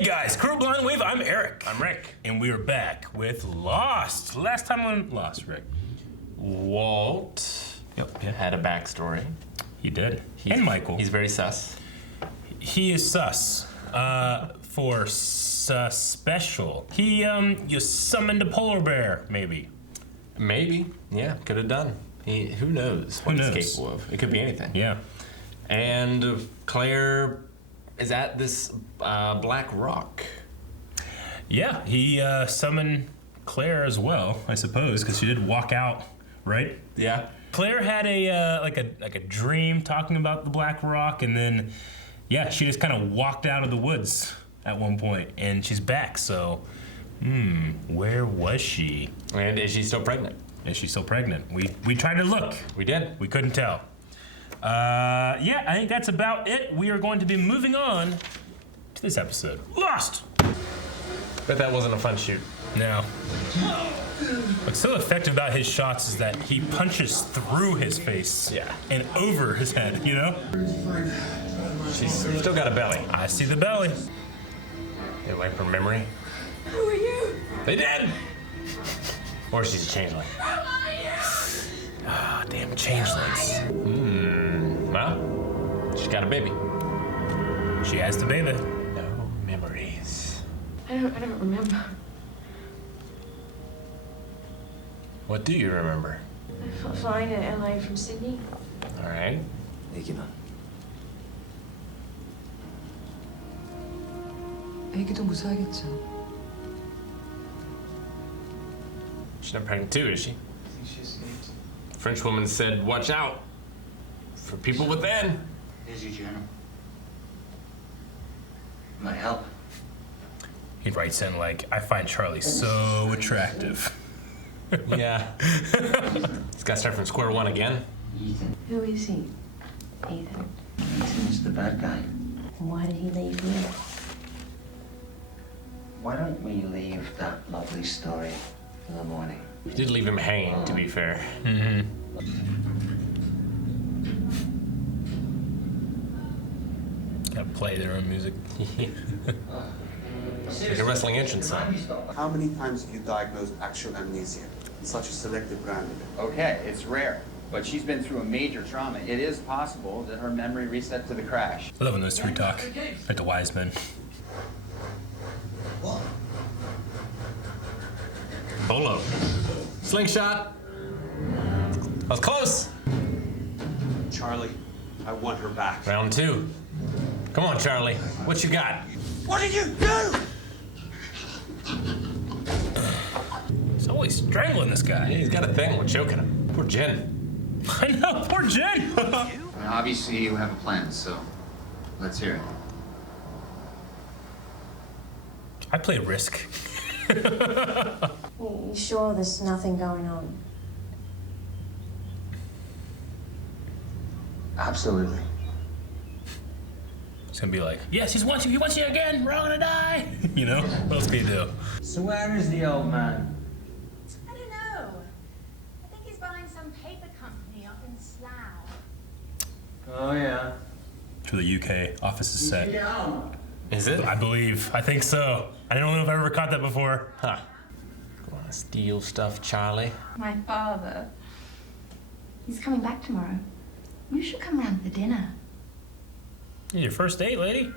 Hey guys, Crew Blind Wave, I'm Eric. I'm Rick. And we are back with Lost. Last time on Lost, Rick. Walt had a backstory. He did. And Michael. He's very sus. He is sus. For special. He, you summoned a polar bear, maybe. Maybe. Yeah, could have done. Who knows what he's capable of. It could be anything. Yeah. And Claire is at this black rock. Yeah, he summoned Claire as well, I suppose, because she did walk out, right? Yeah. Claire had a like a dream talking about the black rock, and then she just kind of walked out of the woods at one point, and she's back. So, where was she? And is she still pregnant? Is she still pregnant? We tried to look. We did. We couldn't tell. I think that's about it. We are going to be moving on to this episode. Lost! Bet that wasn't a fun shoot. No. What's so effective about his shots is that he punches through his face. Yeah. And over his head, you know? She's still got a belly. I see the belly. They wiped her memory. Who are you? They did! Or she's a changeling. Ah, damn changelings. Well, she's got a baby. She has the baby. No memories. I don't remember. What do you remember? Flying to LA from Sydney. All right. 애기는? 애기도 무사하겠죠. She's not pregnant too, is she? French woman said, watch out for people within. Is he, General? My help? He writes in like, I find Charlie so attractive. Yeah. He's got to start from square one again. Ethan. Who is he? Ethan. Ethan is the bad guy. Why did he leave you? Why don't we leave that lovely story for the morning? We did leave him hanging, to be fair. Gotta play their own music. Like a wrestling entrance song. How many times have you diagnosed actual amnesia in such a selective brand of it? Okay, it's rare, but she's been through a major trauma. It is possible that her memory reset to the crash. I love when those three talk, like the wise men. Bolo. Slingshot. That was close. Charlie, I want her back. Round two. Come on, Charlie. What you got? What did you do? He's always strangling this Yeah, guy. he's got a thing. We're choking him. Poor Jen. I know, poor Jen. Obviously, you have a plan, so let's hear it. I play Risk. You sure there's nothing going on? Absolutely. He's gonna be like, yes, he wants you again, we're all gonna die. You know, what else can you do? So where is the old man? I don't know. I think he's buying some paper company up in Slough. Oh, yeah. To the UK, office is set. Is it? I think so. I don't know if I've ever caught that before. Huh. Go on, steal stuff, Charlie. My father. He's coming back tomorrow. You should come round for dinner. Your first date, lady?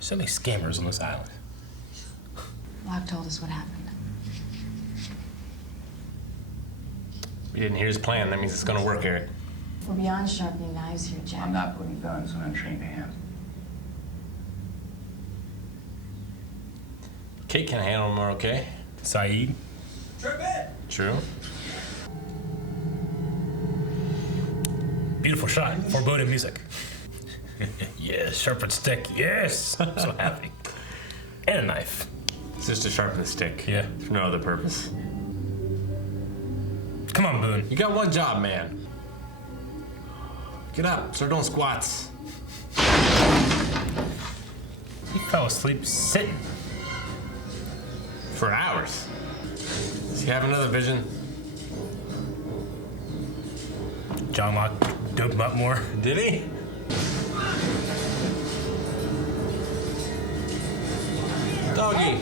So many scammers on this island. Locke told us what happened. We didn't hear his plan. That means it's gonna work, Eric. We're beyond sharpening knives here, Jack. I'm not putting guns on untrained hands. Kate can handle him, okay? Saeed? True. Beautiful shot. Foreboding music. Yes, sharpened stick. Yes. I'm so happy. And a knife. It's just to sharpen the stick. Yeah. For no other purpose. Come on, Boone. You got one job, man. Get up. Start doing squats. He fell asleep sitting. For hours. Does he have another vision? John Locke doped him up more. Did he? Doggy.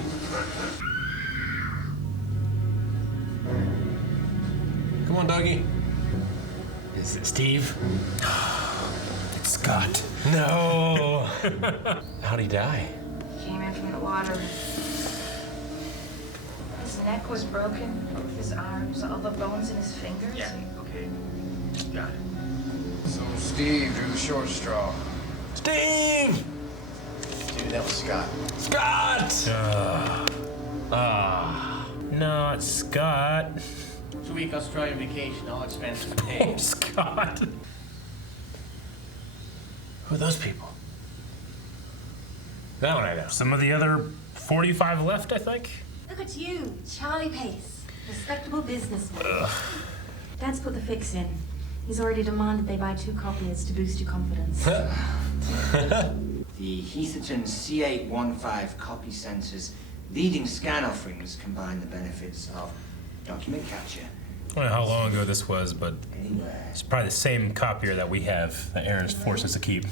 Come on, doggy. Is it Steve? It's Scott. No. How'd he die? Came in from the water. His neck was broken, both his arms, all the bones in his fingers. Yeah, okay. Got it. So Steve drew the short straw. Steve! Dude, that was Scott. Scott! Not Scott. 2-week Australian vacation, all expenses paid. Oh, Scott. Who are those people? That one I know. Some of the other 45 left, I think. Look at you, Charlie Pace, respectable businessman. Dad's put the fix in. He's already demanded they buy 2 copiers to boost your confidence. The Heatherton C815 copy sensor's leading scan offerings combine the benefits of document capture I don't know how long ago this was, but anywhere. it's probably the same copier that we have that Aaron's forced us to keep.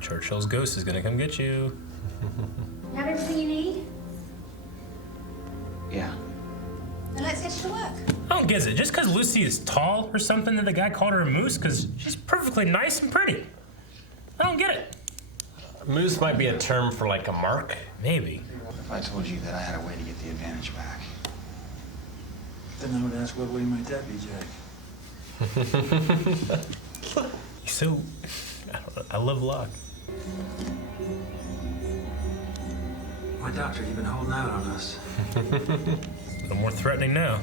Churchill's ghost is gonna come get you. You have everything you need? Yeah. Then let's get you to work. I don't get it. Just because Lucy is tall or something that the guy called her a moose? Because she's perfectly nice and pretty. I don't get it. Moose might be a term for like a mark. Maybe. If I told you that I had a way to get the advantage back, Then I would ask what way might that be, Jack? He's so... I don't know. I love Locke. Why, Doctor, you've been holding out on us. A little more threatening now.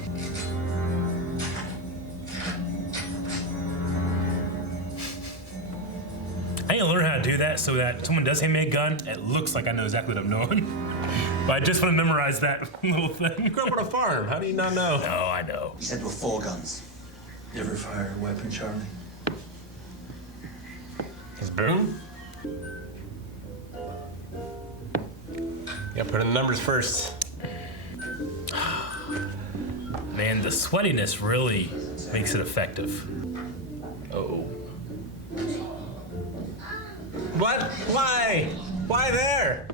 I need to learn how to do that so that someone does hand me a gun, it looks like I know exactly what I'm doing. But I just want to memorize that little thing. You grew up on a farm. How do you not know? No, I know. He said there were 4 guns. Never fire a weapon, Charlie. His boom? Yeah, put in the numbers first. Man, the sweatiness really makes it effective. Oh. What? Why? Why there?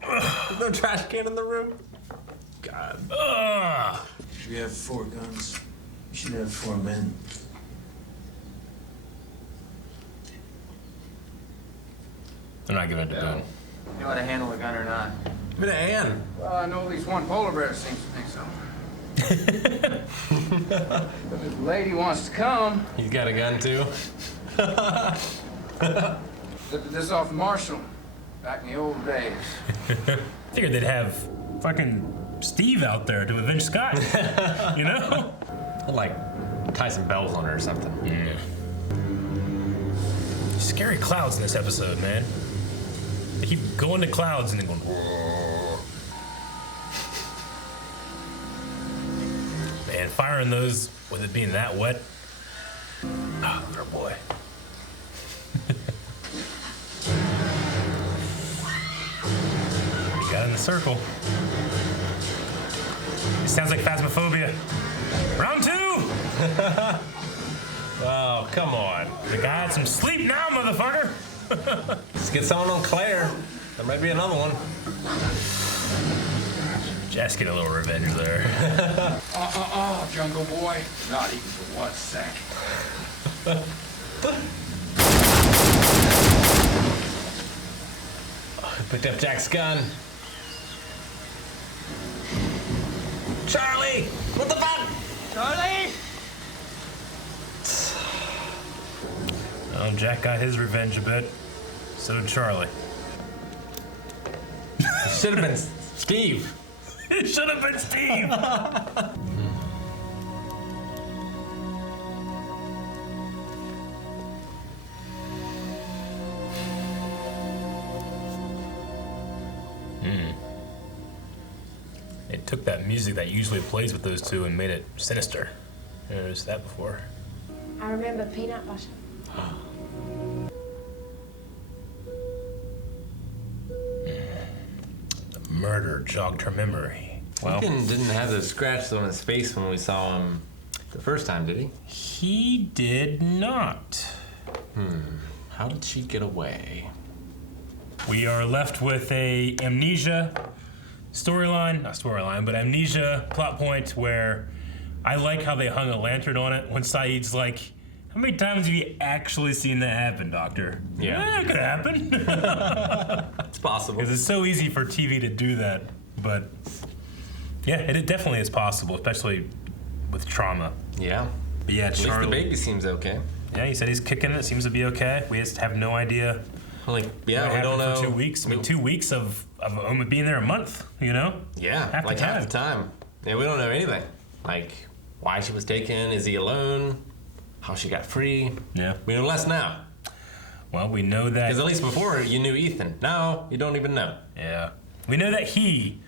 There's no trash can in the room. God. Ugh. If we have 4 guns, we should have 4 men. They're not giving it to Ben. You know how to handle a gun or not? Give it to Ann. well, I know at least one polar bear seems to think so. But if the lady wants to come, He's got a gun too. lifted this off Marshall back in the old days. Figured they'd have fucking Steve out there to avenge Scott. You know? Like tie some bells on her or something. Yeah. Scary clouds in this episode, man. They keep going to clouds and then going. "Whoa." Man, firing those with it being that wet. Oh, little boy. We got in the circle. It sounds like Phasmophobia. Round 2! Oh, come on. The guy had some sleep now, motherfucker. Let's get someone on Claire. There might be another one. Just get a little revenge there. Jungle Boy. Not even for 1 second. Picked up Jack's gun. Charlie! What the fuck? Charlie! Oh, Jack got his revenge a bit. So did Charlie. It should have been Steve. It should have been Steve. It took that music that usually plays with those two and made it sinister. I noticed that before. I remember peanut butter. The murder jogged her memory. Well, Lincoln didn't have the scratches on his face when we saw him the first time, did he? he did not. How did she get away? We are left with a amnesia storyline, not storyline, but amnesia plot point where I like how they hung a lantern on it when Saeed's like, how many times have you actually seen that happen, Doctor? Yeah. It could happen. It's possible. Because it's so easy for TV to do that, but yeah, it definitely is possible, especially with trauma. Yeah. But yeah, At least the baby seems okay. Yeah, he said he's kicking it. Seems to be okay. We just have no idea. Like, yeah, what we don't happened know. For 2 weeks. I mean, 2 weeks of being there a month. You know? Yeah, half like the time. half the time. Yeah, we don't know anything. Like why she was taken. Is he alone? How she got free. Yeah. We know less now. Well, we know that. Because at least before you knew Ethan. Now you don't even know. Yeah. We know that he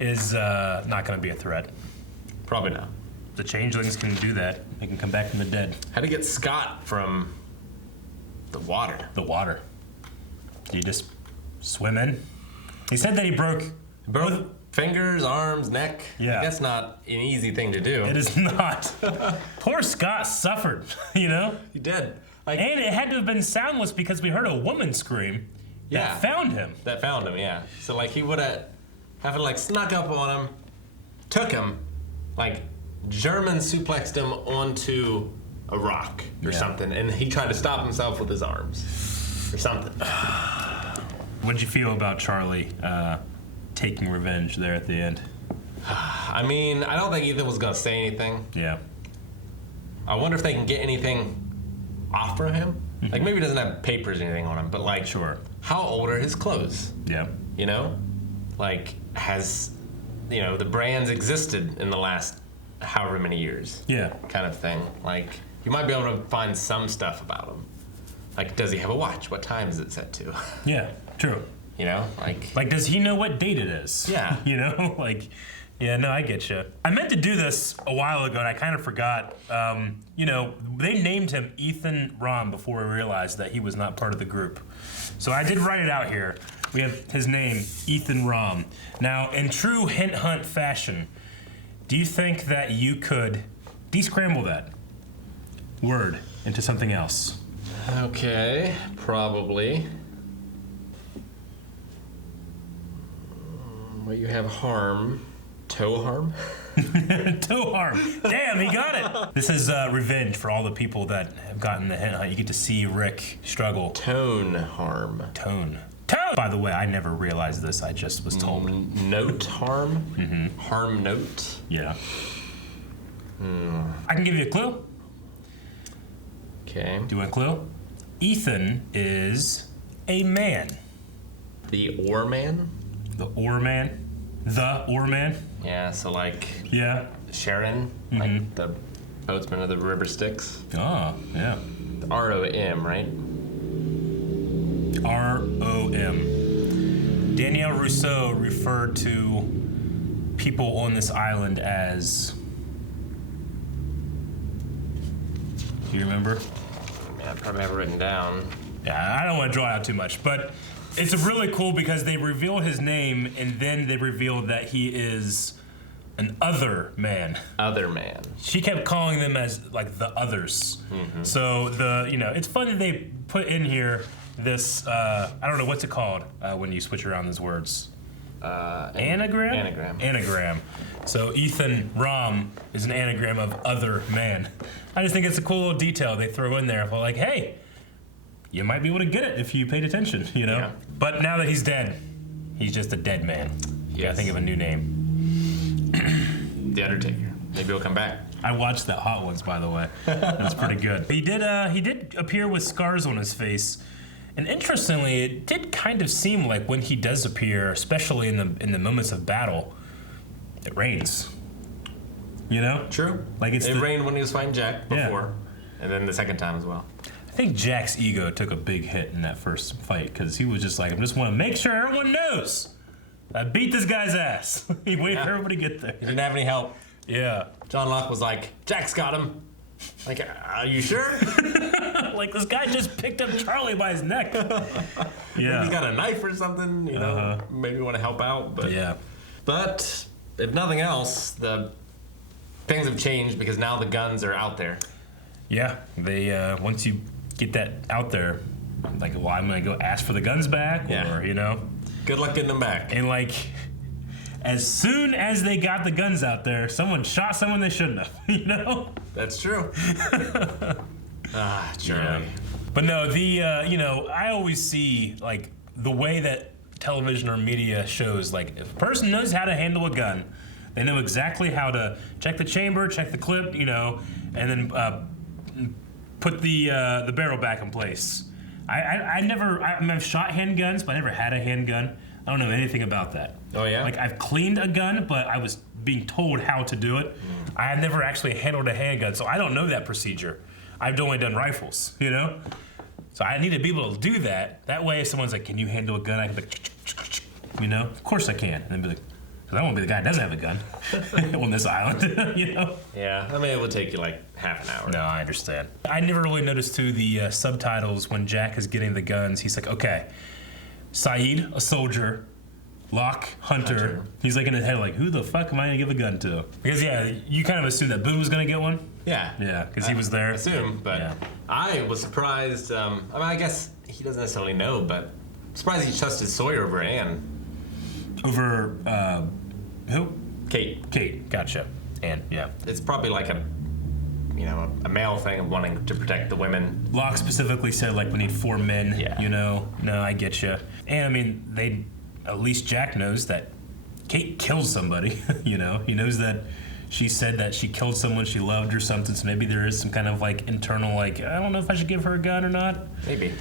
is not going to be a threat. Probably not. The changelings can do that. They can come back from the dead. How to get Scott from the water? The water. Did he just swim in? He said that he broke both fingers, arms, neck. Yeah. That's not an easy thing to do. It is not. Poor Scott suffered, you know? He did. Like, and it had to have been soundless because we heard a woman scream that found him. That found him, yeah. So like he would have like snuck up on him, took him, like German suplexed him onto a rock or something, and he tried to stop himself with his arms or something. What'd you feel about Charlie taking revenge there at the end? I mean, I don't think Ethan was gonna say anything. Yeah. I wonder if they can get anything off from him. Like maybe he doesn't have papers or anything on him, but like, sure. How old are his clothes? Yeah. You know, like has, you know, the brands existed in the last however many years? Yeah. Kind of thing. Like you might be able to find some stuff about him. Like, does he have a watch? What time is it set to? Yeah. True. You know, like does he know what date it is? Yeah. You know, like. Yeah, no, I get you. I meant to do this a while ago, and I kind of forgot. You know, they named him Ethan Rom before we realized that he was not part of the group. So I did write it out here. We have his name, Ethan Rom. Now, in true Hint Hunt fashion, do you think that you could descramble that word into something else? Okay, probably. Well, you have harm. Toe harm? Toe harm. Damn, he got it. This is revenge for all the people that have gotten the hint hunt. You get to see Rick struggle. Tone harm. Tone. Tone! By the way, I never realized this. I just was told. Note harm? Mm-hmm. Harm note? Yeah. I can give you a clue. Okay. Do you want a clue? Ethan is a man. The Oar Man? The Oar Man? The Oar Man? Yeah, so like... Yeah. Sharon? Like the boatsman of the River Styx? Oh, yeah. The R-O-M, right? R-O-M. Danielle Rousseau referred to people on this island as... Do you remember? Yeah, I probably have it written down. Yeah, I don't want to draw it out too much, but it's really cool because they reveal his name and then they reveal that he is an other man. Other man. She kept calling them as like the others. So it's fun that they put in here this I don't know what's it called when you switch around those words. Anagram? Anagram. So Ethan Rom is an anagram of other man. I just think it's a cool little detail they throw in there. Like, hey, you might be able to get it if you paid attention, you know? Yeah. But now that he's dead, he's just a dead man. You gotta think of a new name. The Undertaker. Maybe he'll come back. I watched that Hot Ones, by the way. That's pretty good. He did appear with scars on his face. And interestingly, it did kind of seem like when he does appear, especially in the moments of battle, it rains. You know? True. Like it rained when he was fighting Jack before, and then the second time as well. I think Jack's ego took a big hit in that first fight because he was just like, I just want to make sure everyone knows I beat this guy's ass. He waited for everybody to get there. He didn't have any help. Yeah. John Locke was like, Jack's got him. Like, are you sure? Like, this guy just picked up Charlie by his neck. Yeah. Maybe he's got a knife or something, you know, maybe want to help out. But yeah. But if nothing else, the things have changed because now the guns are out there. Yeah. They once you get that out there, like, well, I'm gonna go ask for the guns back, or, you know. Good luck getting them back. And like, as soon as they got the guns out there, someone shot someone they shouldn't have, you know? That's true. Charlie. Yeah. But no, you know, I always see, like, the way that television or media shows, like, if a person knows how to handle a gun, they know exactly how to check the chamber, check the clip, you know, and then put the barrel back in place. I've shot handguns, but I never had a handgun. I don't know anything about that. Oh, yeah? Like, I've cleaned a gun, but I was being told how to do it. I have never actually handled a handgun, so I don't know that procedure. I've only done rifles, you know? So I need to be able to do that. That way, if someone's like, can you handle a gun? I can be like, you know? Of course I can. And then be like, because I won't be the guy that doesn't have a gun on this island, you know? Yeah, I mean, it would take you like half an hour. No, I understand. I never really noticed, too, the subtitles when Jack is getting the guns. He's like, okay, Saeed, a soldier, Locke, Hunter. He's like in his head, like, who the fuck am I gonna give a gun to? Because, yeah, you kind of assumed that Boone was gonna get one. Yeah. Yeah, because he was there. I assume, but yeah. I was surprised. I mean, I guess he doesn't necessarily know, but surprised he trusted Sawyer over Anne. Over, who? Kate. Kate, gotcha. Anne, yeah. It's probably like a male thing of wanting to protect the women. Locke specifically said, like, we need 4 men, yeah. You know? No, I get you. And, I mean, at least Jack knows that Kate killed somebody, you know? He knows that she said that she killed someone she loved or something, so maybe there is some kind of, like, internal, like, I don't know if I should give her a gun or not. Maybe.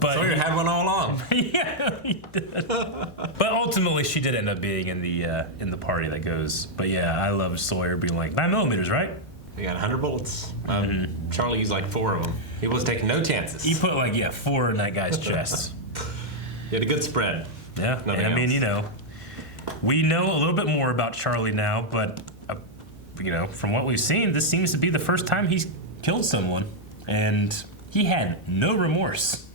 But Sawyer had one all along. Yeah, he did. But ultimately, she did end up being in the party that goes. But yeah, I love Sawyer being like, 9mm, right? You got 100 bullets. Charlie used like 4 of them. He was taking no chances. He put like 4 in that guy's chest. He had a good spread. Yeah, and I mean, you know, we know a little bit more about Charlie now, but you know, from what we've seen, this seems to be the first time he's killed someone, and he had no remorse.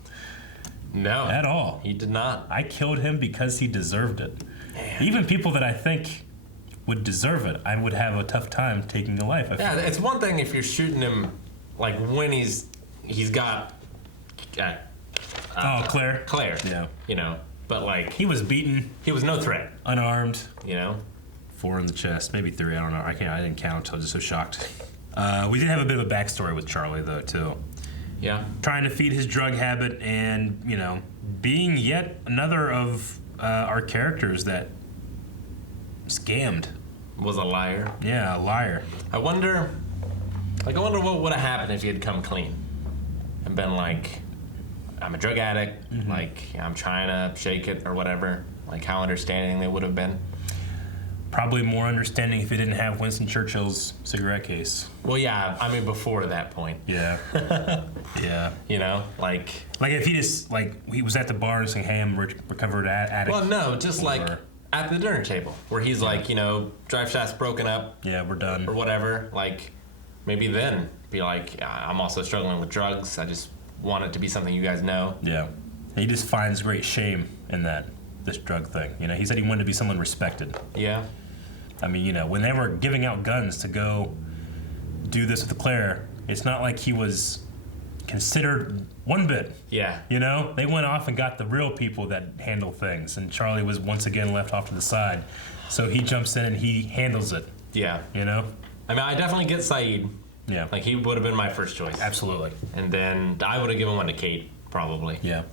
No. At all. He did not. I killed him because he deserved it. Man. Even people that I think would deserve it, I would have a tough time taking a life. Yeah, it's one thing if you're shooting him, like when he's got. Claire. Claire. Yeah. You know, but like he was beaten. He was no threat. Unarmed. You know. 4 in the chest, maybe 3. I don't know. I didn't count. I was just so shocked. We did have a bit of a backstory with Charlie though too. Yeah. Trying to feed his drug habit and, you know, being yet another of our characters that scammed. Was a liar. Yeah, a liar. I wonder what would have happened if he had come clean and been like, I'm a drug addict, like, I'm trying to shake it or whatever. Like, how understanding they would have been. Probably more understanding if he didn't have Winston Churchill's cigarette case. Well, yeah, I mean, before that point. Yeah. Yeah. You know, like if he just, like, he was at the bar and saying, hey, I'm recovered addict. Well, no, just like at the dinner table where he's like, you know, drive shaft's broken up. Yeah, we're done. Or whatever. Like, maybe then be like, I'm also struggling with drugs. I just want it to be something you guys know. Yeah. He just finds great shame in this drug thing. You know, he said he wanted to be someone respected. Yeah. I mean, you know, when they were giving out guns to go do this with Claire, it's not like he was considered one bit. Yeah. You know, they went off and got the real people that handle things, and Charlie was once again left off to the side. So he jumps in and he handles it. Yeah. You know? I mean, I definitely get Saeed. Yeah. Like, he would have been my first choice. Absolutely. And then I would have given one to Kate, probably. Yeah.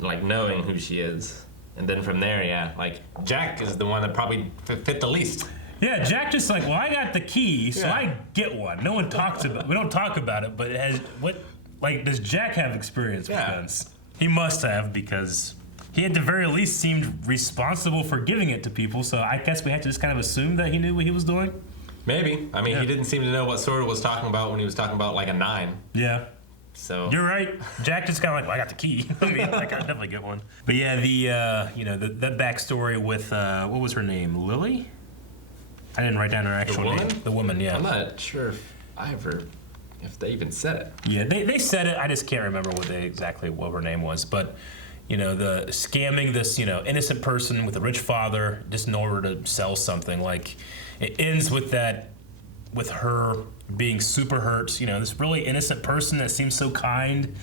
Like, knowing who she is. And then from there, yeah, like, Jack is the one that probably fit the least. Yeah, Jack just like, well, I got the key, so I get one. No one talks about it. We don't talk about it, but it has, does Jack have experience with guns? He must have, because he at the very least seemed responsible for giving it to people, so I guess we have to just kind of assume that he knew what he was doing. Maybe. I mean, he didn't seem to know what Sawyer was talking about when he was talking about, like, a 9. Yeah. So you're right. Jack just kind of like, well, I got the key. I mean, I can definitely get one. But yeah, that backstory with what was her name? Lily? I didn't write down her actual name. The woman, yeah. I'm not sure if they even said it. Yeah, they said it. I just can't remember what her name was. But you know, the scamming this innocent person with a rich father just in order to sell something. Like it ends with that. With her being super hurt, this really innocent person that seems so kind,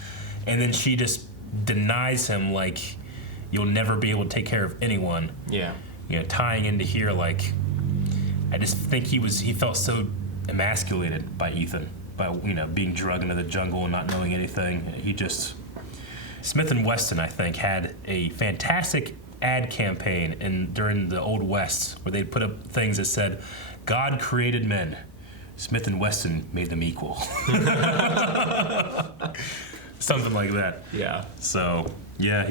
and then she just denies him like you'll never be able to take care of anyone. Yeah. You know, tying into here, like, I just think he felt so emasculated by Ethan, by, you know, being drugged into the jungle and not knowing anything. Smith & Wesson, I think, had a fantastic ad campaign during the Old West where they'd put up things that said, God created men. Smith & Wesson made them equal. Something like that. Yeah. So, yeah,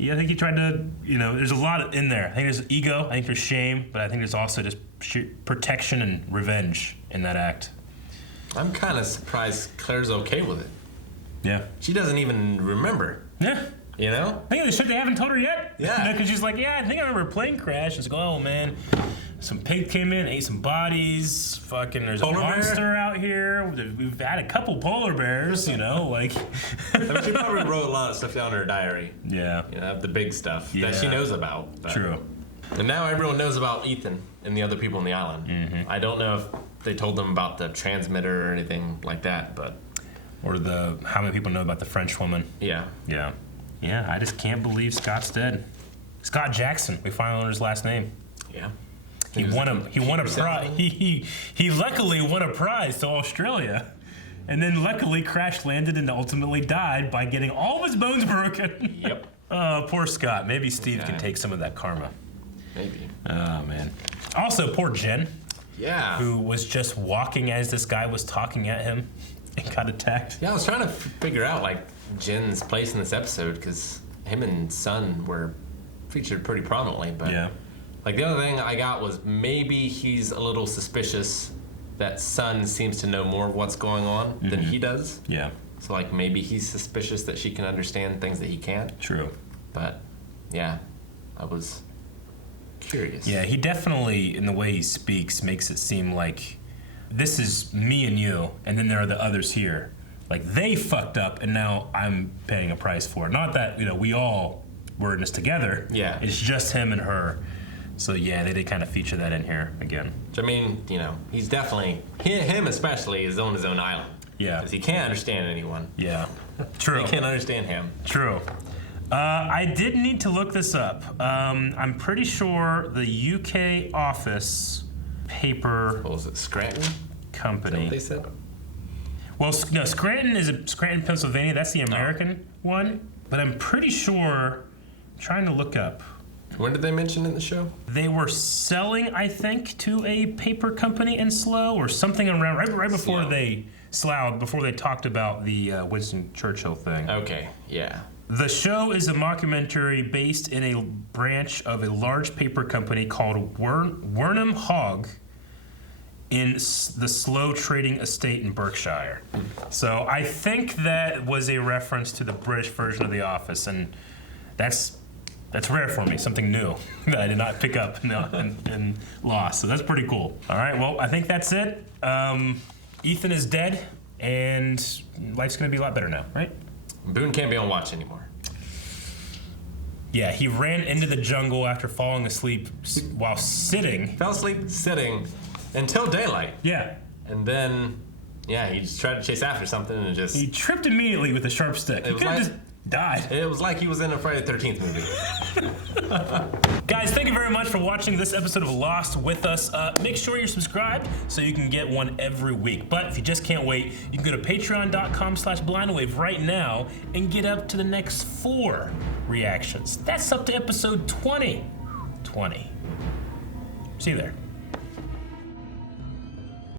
I think he tried to, you know, there's a lot in there. I think there's ego, I think there's shame, but I think there's also just protection and revenge in that act. I'm kind of surprised Claire's okay with it. Yeah. She doesn't even remember. Yeah. You know? I think the shit they haven't told her yet. Yeah. Because she's like, yeah, I think I remember a plane crash. And she's like, oh, man, some pig came in, ate some bodies. Fucking, there's Polar a monster bear? out here. We've had a couple polar bears, you know, like. I mean, she probably wrote a lot of stuff down in her diary. Yeah. You know, the big stuff that she knows about. But. True. And now everyone knows about Ethan and the other people on the island. Mm-hmm. I don't know if they told them about the transmitter or anything like that, but. Or how many people know about the French woman. Yeah. Yeah. Yeah, I just can't believe Scott's dead. Scott Jackson. We finally learned his last name. Yeah. He won a prize. He luckily won a prize to Australia, and then luckily crash landed and ultimately died by getting all of his bones broken. Yep. Oh, poor Scott. Maybe Steve can take some of that karma. Maybe. Oh man. Also, poor Jen. Yeah. Who was just walking as this guy was talking at him and got attacked. Yeah, I was trying to figure out like Jen's place in this episode because him and Son were featured pretty prominently, but yeah. Like the other thing I got was maybe he's a little suspicious that Son seems to know more of what's going on than he does. Yeah. So like maybe he's suspicious that she can understand things that he can't. True. But yeah, I was curious. Yeah, he definitely, in the way he speaks, makes it seem like this is me and you, and then there are the others here. Like, they fucked up, and now I'm paying a price for it. Not that, you know, we all were in this together. Yeah. It's just him and her. So, yeah, they did kind of feature that in here again. I mean, you know, he's definitely, him especially, is on his own island. Yeah. Because he can't understand anyone. Yeah. True. He can't understand him. True. I did need to look this up. I'm pretty sure the UK office paper... What was it, Scranton? Company. Is that what they said? Well, no, Scranton is Scranton, Pennsylvania. That's the American one. But I'm pretty sure, I'm trying to look up. When did they mention it in the show? They were selling, I think, to a paper company in Slough or something around right before before they talked about the Winston Churchill thing. Okay, yeah. The show is a mockumentary based in a branch of a large paper company called Wernham Hogg in the Slough Trading Estate in Berkshire. So I think that was a reference to the British version of The Office, and that's rare for me, something new that I did not pick up in Lost. So that's pretty cool. All right, well, I think that's it. Ethan is dead, and life's gonna be a lot better now, right? Boone can't be on watch anymore. Yeah, he ran into the jungle after falling asleep while sitting. Fell asleep sitting until daylight. Yeah. And then, yeah, he just tried to chase after something and just... He tripped immediately with a sharp stick. He could have just died. It was like he was in a Friday the 13th movie. Guys, thank you very much for watching this episode of Lost with us. Make sure you're subscribed so you can get one every week. But if you just can't wait, you can go to patreon.com/blindwave right now and get up to the next 4 reactions. That's up to episode 20. See you there.